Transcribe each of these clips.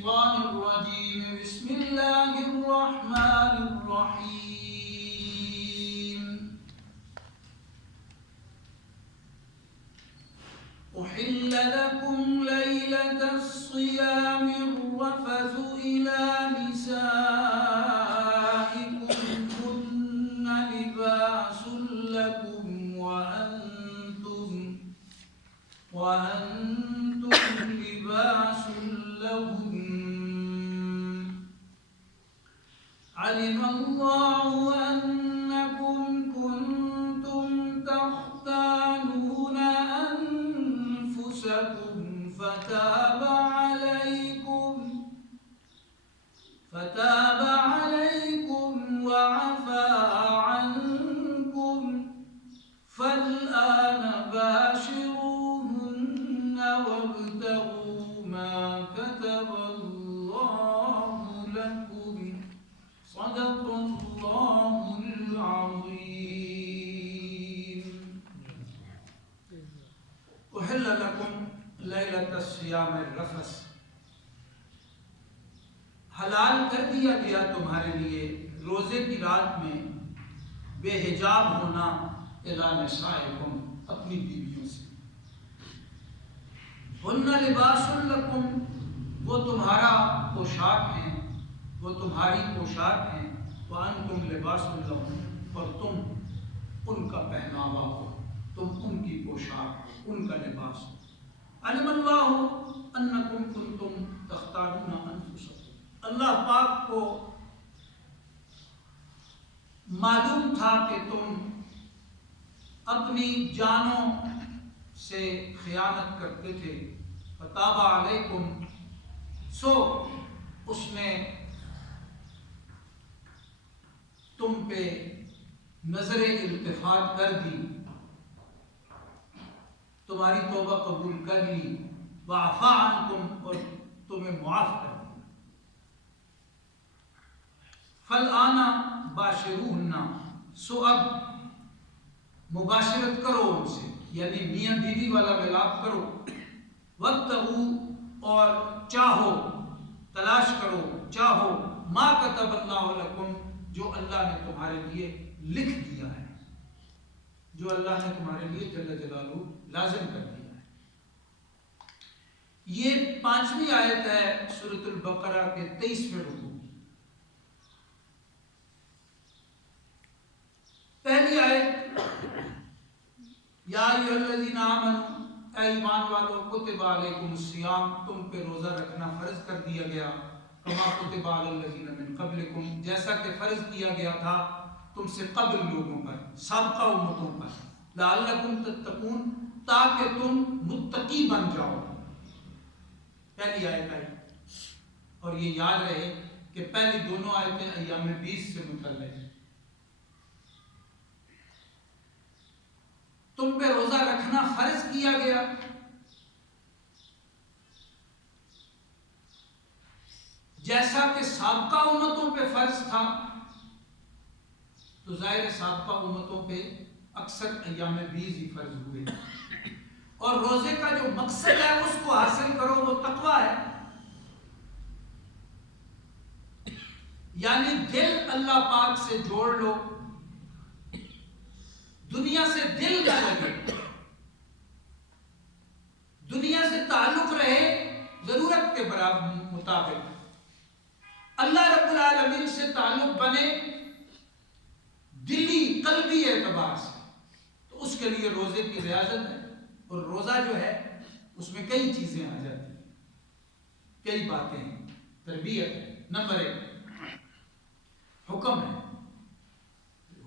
الشيطان الرجيم بسم الله الرحمن الرحيم أحل لكم ليلة الصيام الرفث إلى نسائكم هن لباس لكم وأنتم لباس لهم علم الله أنكم كنتم تختانون أنفسكم فتاب عليكم وعفى عنكم فالآن باشروهن وابتغوا ما كتب الله لكم صدق الله العظيم. أحل لكم ليلة الصيام الرفث، حلال کر دیا گیا تمہارے لیے روزے کی رات میں بے حجاب ہونا الی نسائکم، اپنی بیویوں سے. ہن لباس لکم، وہ تمہارا پوشاک ہیں، وہ تمہاری پوشاک ہیں. وانتم لباس لہم، اور تم ان کا پہناوا ہو، تم ان کی پوشاک ہو، ان کا لباس ہو. علم اللہ انکم کنتم تختارون انفسکم، اللہ پاک کو معلوم تھا کہ تم اپنی جانوں سے خیانت کرتے تھے. فتاب علیکم، سو اس نے تم پہ نظر التفات کر دی، تمہاری توبہ قبول کر لی. وعفا عنکم، اور تمہیں معاف کر دی. فالآن باشروہن، سو اب مباشرت کرو ان سے، یعنی میاں بیوی والا ملاپ کرو. وابتغوا، اور چاہو، تلاش کرو، چاہو ما کتب اللہ لکم، جو اللہ نے تمہارے لیے لکھ دیا ہے، جو اللہ نے تمہارے لیے جل جلالہ لازم کر دیا ہے. یہ 5ویں آیت ہے سورۃ البقرہ کے 23ویں رکوع. پہلی آیت یا ایھا الذین آمنوا، اے ایمان والو، کتب علیکم الصیام، تم پہ روزہ رکھنا فرض کر دیا گیا. کما کتب علی الذین من قبلکم، جیسا کہ فرض کیا گیا تھا تم سے قبل لوگوں پر، سابقہ امتوں پر. لعلکم تتقون، تاکہ تم متقی بن جاؤ. پہلی آیت آئی، اور یہ یاد رہے کہ پہلی دونوں آیتیں ایام 20 سے متعلق ہیں. تم پہ روزہ رکھنا فرض کیا گیا، جیسا کہ سابقہ امتوں پہ فرض تھا. تو ظاہر سابقہ امتوں پہ اکثر ایام 20 ہی فرض ہوئے. اور روزے کا جو مقصد ہے اس کو حاصل کرو، وہ تقویٰ ہے. یعنی دل اللہ پاک سے جوڑ لو، دنیا سے دل نہ لگے، دنیا سے تعلق رہے ضرورت کے برابر مطابق. اللہ رب العالمین سے تعلق بنے دلی قلبی اعتبار سے. تو اس کے لیے روزے کی ریاضت ہے. اور روزہ جو ہے اس میں کئی چیزیں آ جاتی ہیں، کئی باتیں ہیں. تربیت ہے، نمبر 1. حکم ہے،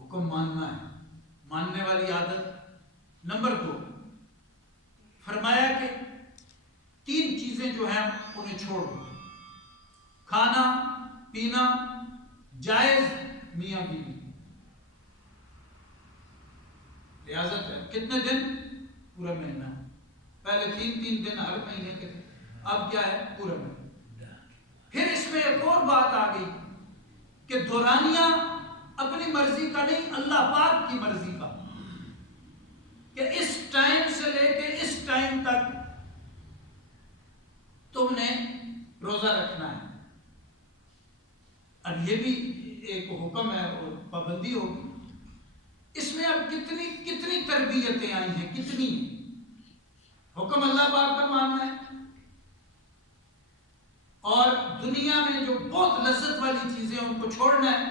حکم ماننا ہے، ماننے والی عادت. نمبر 2، فرمایا کہ 3 چیزیں جو ہیں انہیں چھوڑ دو. کھانا پینا جائز، میاں بیوی. ریاضت ہے. کتنے دن؟ پورا مہینہ. پہلے 3 دن ہر مہینے کے تھے، اب کیا ہے؟ پورا مہینہ. پھر اس میں ایک اور بات آ گئی کہ دورانیہ اپنی مرضی کا نہیں، اللہ پاک کی مرضی کا، کہ اس ٹائم سے لے کے اس ٹائم تک تم نے روزہ رکھنا ہے. اب یہ بھی ایک حکم ہے اور پابندی ہوگی. اس میں اب کتنی تربیتیں آئی ہیں, کتنی. حکم اللہ پاک کا ماننا ہے, اور دنیا میں جو بہت لذت والی چیزیں ان کو چھوڑنا ہے,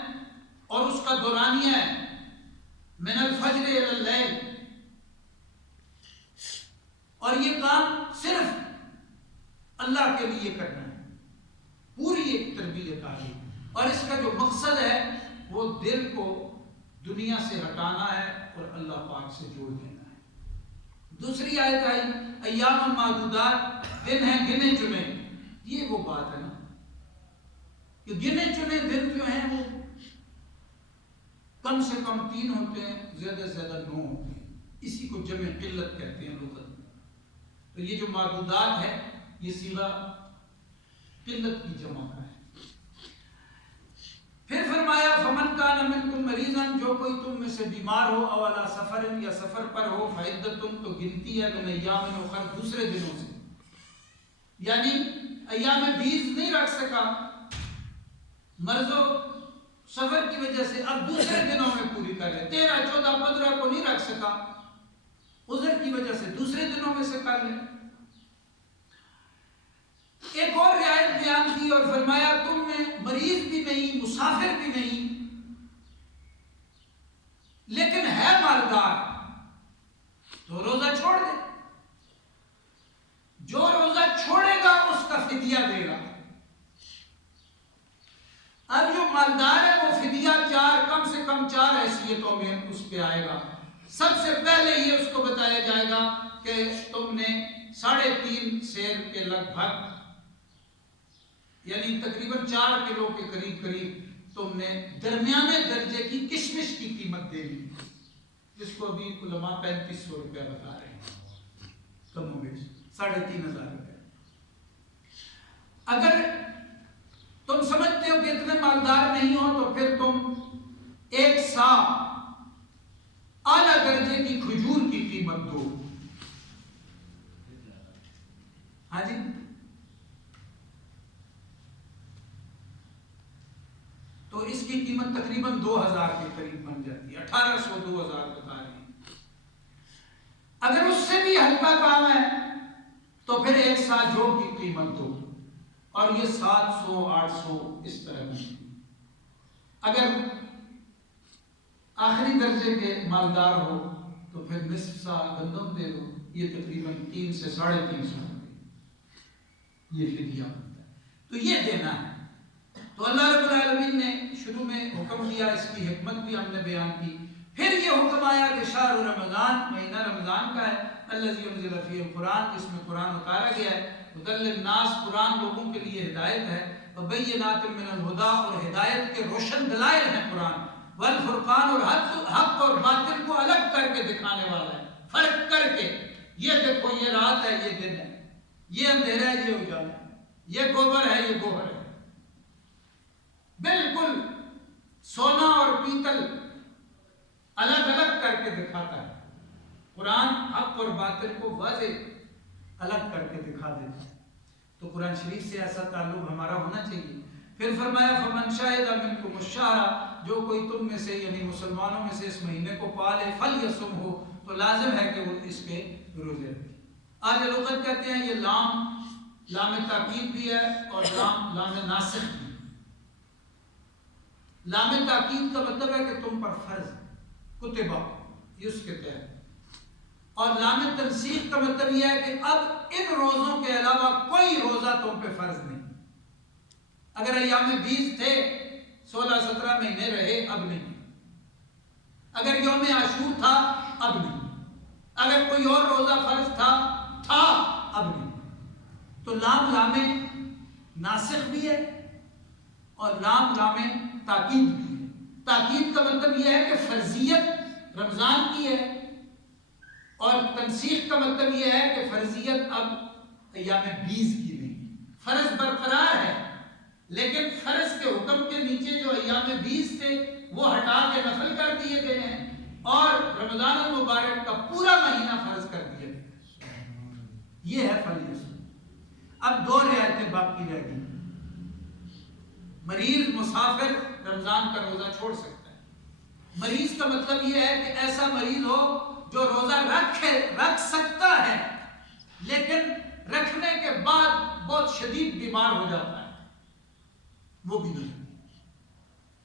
اور اس کا دورانیہ ہے من الفجر الی اللیل. اور یہ کام صرف اللہ کے لیے کرنا ہے. پوری ایک تربیت آ گئی, اور اس کا جو مقصد ہے وہ دل کو دنیا سے ہٹانا ہے اور اللہ پاک سے جوڑ دینا ہے. دوسری آیت آئی ایام معدودات, دن ہیں گنے چنے. یہ وہ بات ہے نا کہ گنے چنے دن جو ہیں وہ کم سے کم 3 ہوتے ہیں, زیادہ سے زیادہ 9 ہوتے ہیں. اسی کو جمع قلت کہتے ہیں لغت میں. تو یہ جو معدودات ہے یہ صیغہ قلت کی جمع کا ہے. پھر فرمایا فمن کان منکم مریضا, جو کوئی تم میں سے بیمار ہو, او علی سفر, یا سفر پر ہو, فعدۃ, تو گنتی ہے من ایام اخر, دوسرے دنوں سے. یعنی ایام بیز نہیں رکھ سکا مرض و سفر کی وجہ سے, اب دوسرے دنوں میں پوری کر لے. 13, 14, 15 کو نہیں رکھ سکا عذر کی وجہ سے, دوسرے دنوں میں سے کر لے. ایک اور رعایت بیان کی اور فرمایا تم میں مریض بھی نہیں, مسافر بھی نہیں, لیکن ہے مالدار, تو روزہ چھوڑ دے. جو روزہ چھوڑے گا اس کا فدیہ دے گا. اب جو مالدار ہے وہ فدیہ کم سے کم 4 حیثیتوں میں اس پہ آئے گا. سب سے پہلے یہ اس کو بتایا جائے گا کہ تم نے 3.5 سیر کے لگ بھگ, یعنی تقریباً 4 کلو کے قریب تم نے درمیانے درجے کی کشمش کی قیمت دے دی, جس کو ابھی علماء 3500 روپیہ بتا رہے ہیں, کم و بیش 3,500 روپے. اگر تم سمجھتے ہو کہ اتنے مالدار نہیں ہو تو پھر تم 1 سا اعلیٰ درجے کی کھجور کی قیمت دو. ہاں جی, تو اس کی قیمت تقریباً 2000 کے قریب بن جاتی ہے. 1800 2000 بتا رہے ہیں. اگر اس سے بھی ہلکا کام ہے تو پھر 1 سا جو کی قیمت دو, اور یہ 700 800 اس طرح کی. اگر آخری درجے کے مالدار ہو تو پھر نصف سا گندم دے دو, یہ تقریباً 3 سے 350 یہ فدیہ ہوتا ہے. تو یہ دینا ہے. تو اللہ رب العالمین نے شروع میں حکم دیا, اس کی حکمت بھی ہم نے بیان کی. پھر یہ حکم آیا کہ شہر رمضان, مہینہ رمضان کا ہے, الذی انزل فیہ القرآن, جس میں قرآن اتارا گیا ہے, ھدی للناس, قرآن لوگوں کے لیے ہدایت ہے, وبینات من الہدی, اور ہدایت کے روشن دلائل ہیں قرآن, والفرقان, اور حق اور باطل کو الگ کر کے دکھانے والا ہے, فرق کر کے. یہ دیکھو یہ رات ہے, یہ دن ہے, یہ اندھیرا ہے, یہ اجالا ہے, یہ گوبر ہے, یہ گوہر ہے. بالکل سونا اور پیتل الگ الگ کر کے دکھاتا ہے. قرآن حق اور باطل کو واضح الگ کر کے دکھا دیتا ہے. تو قرآن شریف سے ایسا تعلق ہمارا ہونا چاہیے. پھر فرمایا فمن شاہد منکم الشہر, جو کوئی تم میں سے یعنی مسلمانوں میں سے اس مہینے کو پا لے, فلیصمہ, تو لازم ہے کہ وہ اس کے روزے رکھے. آج لغت کہتے ہیں یہ لام تاکید بھی ہے اور لام ناسخ بھی. لام تاکید کا مطلب ہے کہ تم پر فرض کتبہ, یہ اس کے تحت. اور لام تنسیخ کا مطلب یہ ہے کہ اب ان روزوں کے علاوہ کوئی روزہ تم پہ فرض نہیں. اگر ایام 20 تھے 16-17 مہینے رہے, اب نہیں. اگر یوم عاشور تھا, اب نہیں. اگر کوئی اور روزہ فرض تھا, اب نہیں. تو لام ناسخ بھی ہے اور لام تاکید بھی ہے. تاکید کا مطلب یہ ہے کہ فرضیت رمضان کی ہے, اور تنسیخ کا مطلب یہ ہے کہ فرضیت اب ایام 20 کی نہیں. فرض برقرار ہے, لیکن فرض کے حکم کے نیچے جو ایام 20 تھے وہ ہٹا کے نفل کر دیے گئے ہیں, اور رمضان المبارک کا پورا مہینہ فرض کر دیا گیا. یہ ہے فلیصوم. اب 2 رعایتیں باقی رہ گئی. مریض مسافر رمضان کا روزہ چھوڑ سکتا ہے۔ مریض کا مطلب یہ ہے کہ ایسا مریض ہو جو روزہ رکھ سکتا ہے لیکن رکھنے کے بعد بہت شدید بیمار ہو جاتا ہے، وہ بھی نہیں،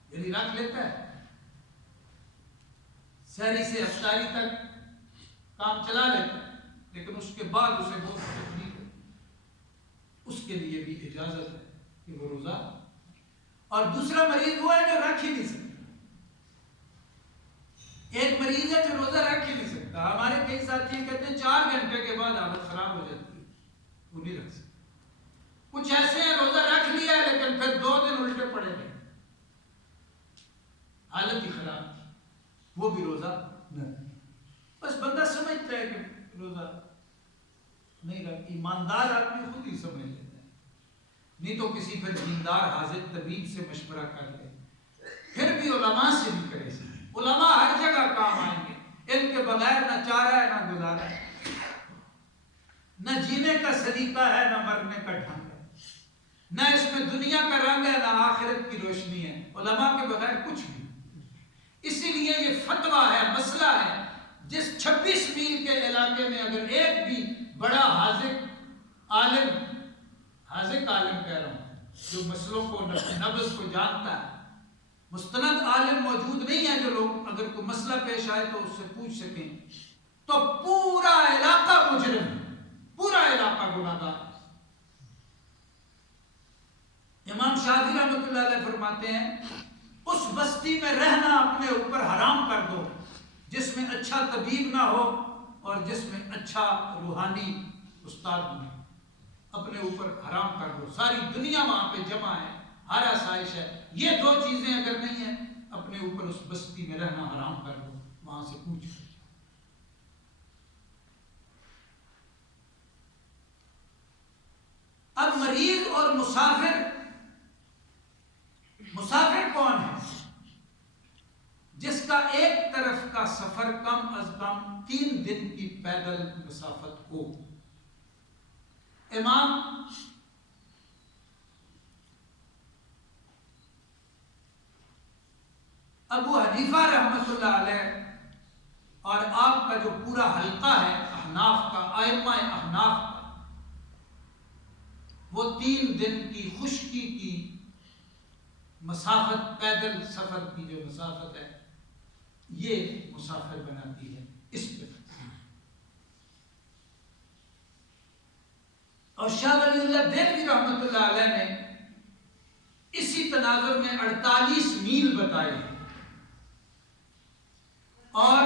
یعنی رکھ لیتا ہے، سحری سے افطاری تک کام چلا لیتا ہے، لیکن اس کے بعد اسے بہت تکلیف ہے، اس کے لیے بھی اجازت ہے کہ وہ روزہ۔ اور دوسرا مریض وہ ہے جو رکھ ہی نہیں سکتا۔ ایک مریض ہے جو روزہ رکھ ہی نہیں سکتا۔ ہمارے کئی ساتھی کہتے ہیں 4 گھنٹے کے بعد حالت خراب ہو جاتی ہے، وہ نہیں رکھ سکتا۔ کچھ ایسے ہیں روزہ رکھ لیا لیکن پھر 2 دن الٹے پڑے گئے، حالت ہی خراب، وہ بھی روزہ نہیں۔ بس بندہ سمجھتا ہے کہ روزہ نہیں رکھ، ایماندار آدمی خود ہی سمجھ لیتا ہے، نہیں تو کسی پھر دیندار حاضر طبیب سے مشورہ کر لے، پھر بھی علماء سے بھی کرے۔ علماء ہر جگہ کام آئیں گے، ان کے بغیر نہ چارہ ہے نہ گزارا ہے، نہ جینے کا سلیقہ ہے نہ مرنے کا ڈھنگ ہے، نہ اس میں دنیا کا رنگ ہے نہ آخرت کی روشنی ہے، علماء کے بغیر کچھ بھی۔ اسی لیے یہ فتویٰ ہے، مسئلہ ہے، جس 26 میل کے علاقے میں اگر ایک بھی بڑا حاذق عالم کہہ رہا ہوں جو مسئلوں کو نبض کو جانتا ہے، مستند عالم موجود نہیں ہے جو لوگ اگر کوئی مسئلہ پیش آئے تو اس سے پوچھ سکیں، تو پورا علاقہ مجرم ہے، پورا علاقہ گناہ گار۔ امام شافعی رحمۃ اللہ علیہ فرماتے ہیں اس بستی میں رہنا اپنے اوپر حرام کر دو جس میں اچھا طبیب نہ ہو اور جس میں اچھا روحانی استاد نہ ہو، اپنے اوپر حرام کر دو۔ ساری دنیا وہاں پہ جمع ہے، ہر آسائش ہے، یہ 2 چیزیں اگر نہیں ہیں اپنے اوپر اس بستی میں رہنا حرام کر دو، وہاں سے پوچھو۔ اب مریض اور مسافر کون ہے؟ جس کا ایک طرف کا سفر کم از کم 3 دن کی پیدل مسافت ہو۔ امام ابو حنیفہ رحمۃ اللہ علیہ اور آپ کا جو پورا حلقہ ہے احناف کا، ائمہ احناف کا، وہ 3 دن کی خشکی کی مسافت، پیدل سفر کی جو مسافت ہے یہ مسافر بناتی ہے اس پہ۔ اور شاہ ولی اللہ دہلوی رحمۃ اللہ علیہ نے اسی تناظر میں 48 میل بتائے اور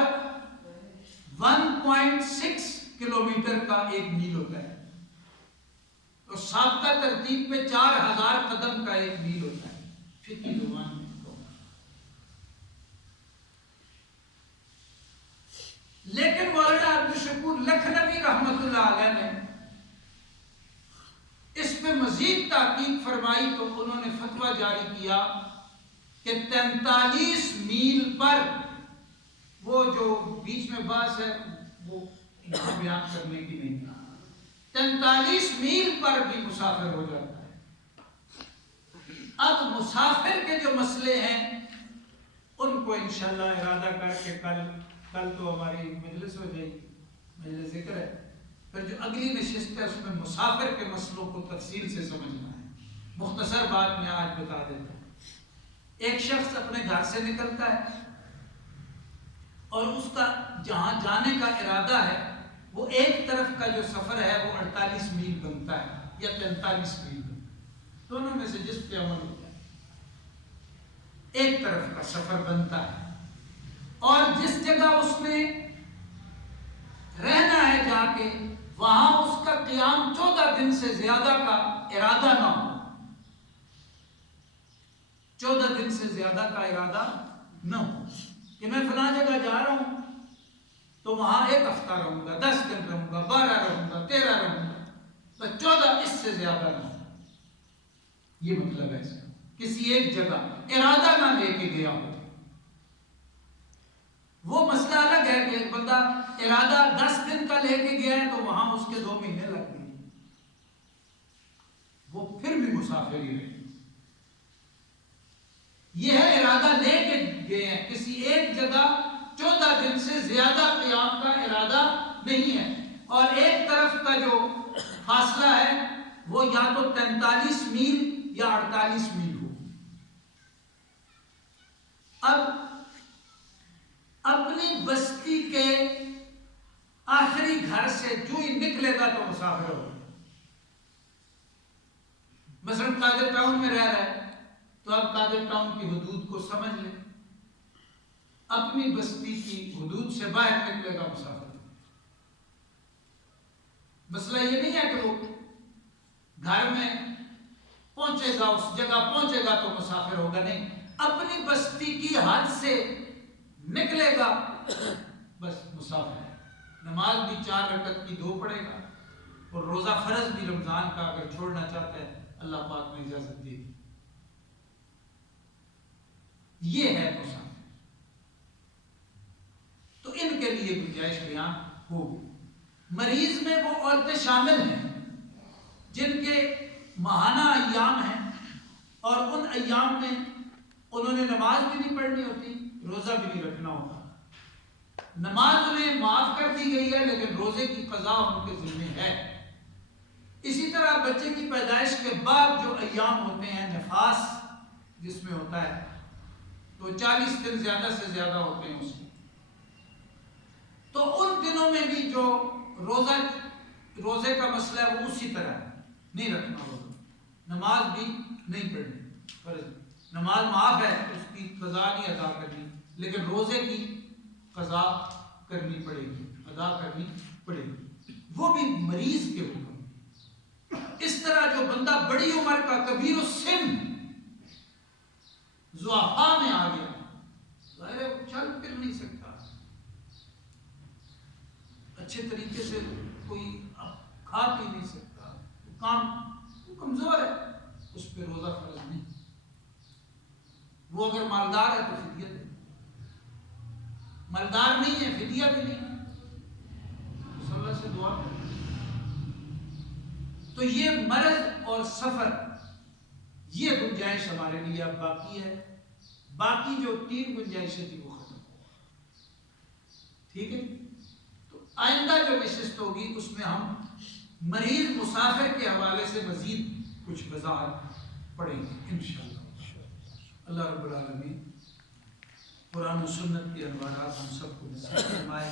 1.6 کلومیٹر کا 1 میل ہوتا ہے، تو سابقہ ترتیب پہ 4000 قدم کا 1 میل ہوتا ہے فقہی زبان میں۔ لیکن مولانا عبدالشکور لکھنوی رحمۃ اللہ علیہ نے اس پہ مزید تحقیق فرمائی تو انہوں نے فتویٰ جاری کیا کہ 43 میل پر، وہ جو بیچ میں بات ہے وہ بیان کرنے کی نہیں، 43 میل پر بھی مسافر ہو جاتا ہے۔ اب مسافر کے جو مسئلے ہیں ان کو انشاءاللہ ارادہ کر کے کل تو ہماری مجلس ہو جائے گی، مجلس ذکر ہے، پھر جو اگلی نشست ہے اس میں مسافر کے مسئلوں کو تفصیل سے سمجھنا ہے۔ مختصر بات میں آج بتا دیتا ہوں۔ ایک شخص اپنے گھر سے نکلتا ہے اور اس کا جہاں جانے کا ارادہ ہے وہ ایک طرف کا جو سفر ہے وہ 48 میل بنتا ہے یا 43 میل بنتا ہے، دونوں میں سے جس پہ عمل ہوتا ہے، ایک طرف کا سفر بنتا ہے۔ اور جس جگہ اس نے رہنا ہے جا کے، وہاں اس کا قیام 14 دن سے زیادہ کا ارادہ نہ ہو، 14 دن سے زیادہ کا ارادہ نہ ہو کہ میں فلاں جگہ جا رہا ہوں تو وہاں 1 ہفتہ رہوں گا، 10 دن رہوں گا، 12 رہوں گا، 13 رہوں گا، تو 14 اس سے زیادہ نہ ہو۔ یہ مطلب ہے اس کا، کسی ایک جگہ ارادہ نہ لے کے گیا ہو۔ وہ مسئلہ الگ ہے کہ ایک بندہ ارادہ 10 دن کا لے کے گیا ہے تو وہاں اس کے 2 مہینے لگ گئے، وہ پھر بھی مسافر ہی رہے۔ یہ ہے ارادہ لے کے گئے ہیں، کسی ایک جگہ 14 دن سے زیادہ قیام کا ارادہ نہیں ہے، اور ایک طرف کا جو فاصلہ ہے وہ یا تو 43 میل یا 48 میل ہو۔ اب اپنی بستی کے آخری گھر سے جو ہی نکلے گا تو مسافر ہوگا۔ مثلا قادر ٹاؤن میں رہ رہا ہے تو اب قادر ٹاؤن کی حدود کو سمجھ لیں، اپنی بستی کی حدود سے باہر نکلے گا مسافر ہوگا۔ مسئلہ یہ نہیں ہے کہ وہ گھر میں پہنچے گا، اس جگہ پہنچے گا تو مسافر ہوگا، نہیں، اپنی بستی کی حد سے نکلے گا بس مسافر ہے۔ نماز بھی 4 رکعت کی 2 پڑھے گا، اور روزہ فرض بھی رمضان کا اگر چھوڑنا چاہتا ہے اللہ پاک نے اجازت دی۔ یہ ہے مسافر، تو ان کے لیے گنجائش بیان ہوگی۔ مریض میں وہ عورتیں شامل ہیں جن کے ماہانہ ایام ہیں اور ان ایام میں انہوں نے نماز بھی نہیں پڑھنی ہوتی، روزہ بھی نہیں رکھنا ہوتا۔ نماز انہیں معاف کر دی گئی ہے لیکن روزے کی قضا ان کے ذمہ ہے۔ اسی طرح بچے کی پیدائش کے بعد جو ایام ہوتے ہیں، نفاس جس میں ہوتا ہے، تو 40 دن زیادہ سے زیادہ ہوتے ہیں اس میں، تو ان دنوں میں بھی جو روزے کا مسئلہ ہے وہ اسی طرح ہے، نہیں رکھنا ہوگا، نماز بھی نہیں پڑھنی، فرض نماز معاف ہے، اس کی قضا نہیں ادا کرنی، لیکن روزے کی قضا کرنی پڑے گی، ادا کرنی پڑے گی، وہ بھی مریض کے حکم۔ اس طرح جو بندہ بڑی عمر کا کبیر السن ضعفاء میں آ گیا، ظاہر ہے وہ چل پھر نہیں سکتا، اچھے طریقے سے کوئی کھا پی نہیں سکتا، وہ کمزور ہے، اس پہ روزہ فرض نہیں۔ وہ اگر مالدار ہے تو فدیہ دے، مالدار نہیں ہے فدیہ بھی نہیں، صلی اللہ سے دعا کریں۔ تو یہ مرض اور سفر، یہ گنجائش ہمارے لیے اب باقی ہے، باقی جو 3 گنجائشیں تھی وہ ختم، ٹھیک ہے۔ تو آئندہ جو نشست ہوگی اس میں ہم مریض مسافر کے حوالے سے مزید کچھ وضاحت پڑھیں گے انشاءاللہ۔ اللہ رب العالمین قرآن و سنت کے انوارات ہم سب کو نصیب فرمائے۔